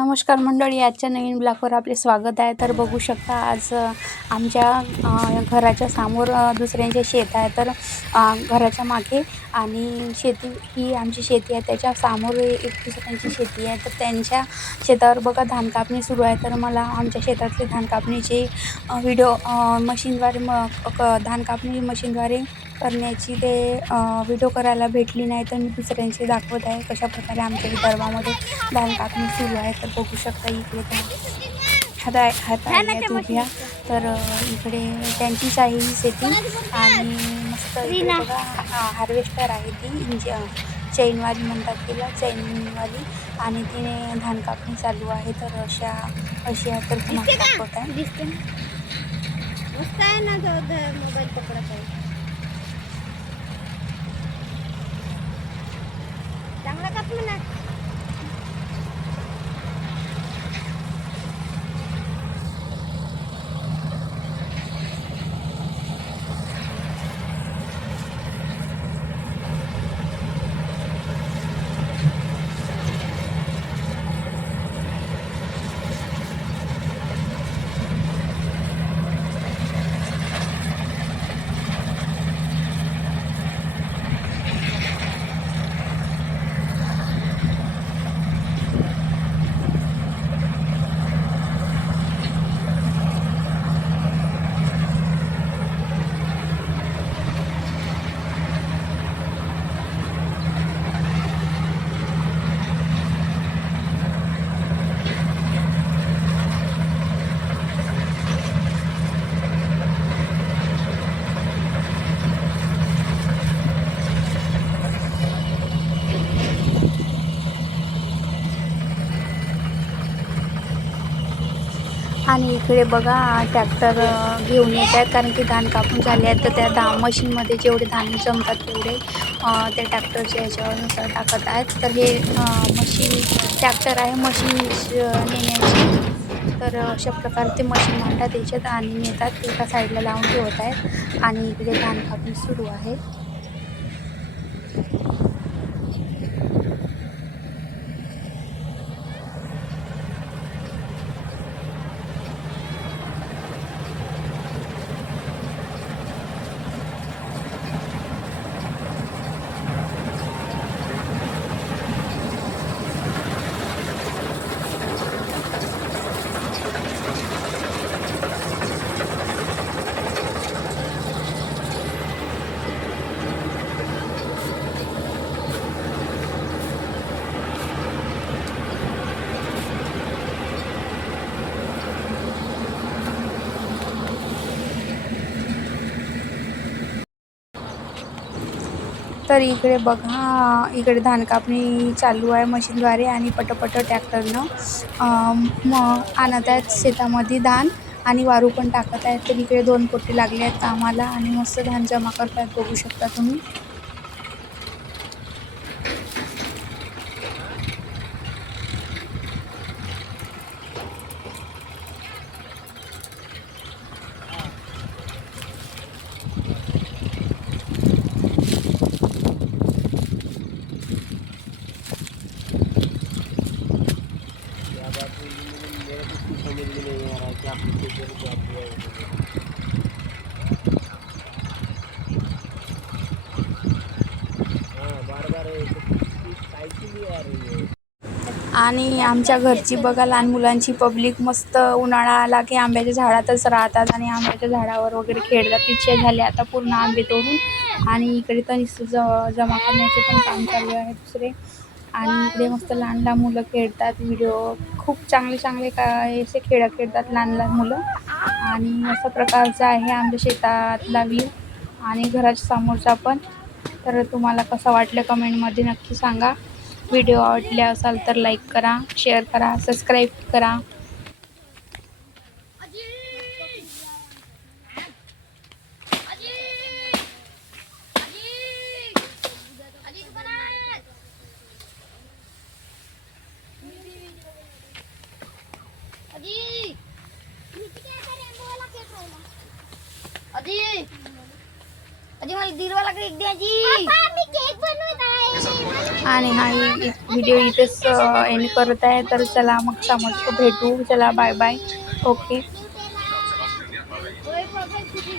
नमस्कार मंडळी, आजच्या नवीन ब्लॉगवर आपले स्वागत आहे. तर बघू शकता आज आमच्या घराच्या समोर दुसऱ्यांचे शेत आहे. तर घराच्या मागे आणि शेती ही आमची शेती आहे, त्याच्या समोर एक दुसऱ्यांची शेती आहे. तर त्यांच्या शेतावर बघा धान कापणी सुरू आहे. तर मला आमच्या शेतातले धान कापणीचे व्हिडिओ मशीनद्वारे धान कापणी मशीनद्वारे करण्याची ते व्हिडिओ करायला भेटली नाही, तर मी दुसऱ्यांचे दाखवत आहे कशाप्रकारे आमच्या विदर्भामध्ये धान कापणी सुरू आहे. तर बघू शकता इकडे हाताळ्यात उभ्या. तर इकडे त्यांचीच आहे ही शेती आणि मस्त इकडे बघा हार्वेस्टर आहे ती चैनवाली म्हणतात तिला, चैनवाली, आणि तिने धान कापणी चालू आहे. तर अशी आहे. तर तुम्हाला दाखवत आहे. मोबाईल पकडत आहे चांगला काप म्हणा. आणि इकडे बघा ट्रॅक्टर घेऊन येत आहेत, कारण की धान कापून झाले आहेत. तर त्या मशीनमध्ये जेवढे धान जमतात तेवढे ते ट्रॅक्टरच्या ह्याच्यानुसार टाकत आहेत. तर हे मशीन ट्रॅक्टर आहे मशीन नेण्याची. तर अशा प्रकारे ते मशीन मांडतात याच्यात आणि नेतात, ते एका साईडला लावून ठेवत आहेत. आणि इकडे धान कापणी सुरू आहे. तर इकडे बघा इकडे धान कापणी चालू आहे मशीनद्वारे आणि पटपट ट्रॅक्टरनं आणत आहेत शेतामध्ये धान आणि वारू पण टाकत आहेत. तर इकडे 2 पोते लागले आहेत कामाला आणि मस्त धान जमा करतात, बघू शकता तुम्ही. आणि आमच्या घरची बघा लहान मुलांची पब्लिक मस्त उन्हाळा आला की आंब्याच्या झाडातच राहतात आणि आंब्याच्या झाडावर वगैरे खेळतात. इच्छा झाले आता पूर्ण आंबे तोडून. आणि इकडे तर जमा करण्याचे पण काम चालू आहे दुसरे. आणि इकडे मस्त लहान लहान मुलं खेळतात. व्हिडिओ खूप चांगले काय असे खेळ खेळतात लहान लहान मुलं. आणि अशा प्रकारचा आहे आमच्या शेतातला व्ह्यू आणि घराच्या समोरचा पण. तर तुम्हाला कसं वाटलं कमेंटमध्ये नक्की सांगा. व्हिडिओ आवडले असाल तर लाईक करा, शेअर करा, सबस्क्राईब करा. अजी आजी मला दिलवाला केक द्यायची. मी केक बनवत आहे. आणि हा व्हिडिओ इथेच एंड करत आहे. तर चला मग समजतो भेटू. चला बाय बाय. ओके. ओय, पप्पा, किती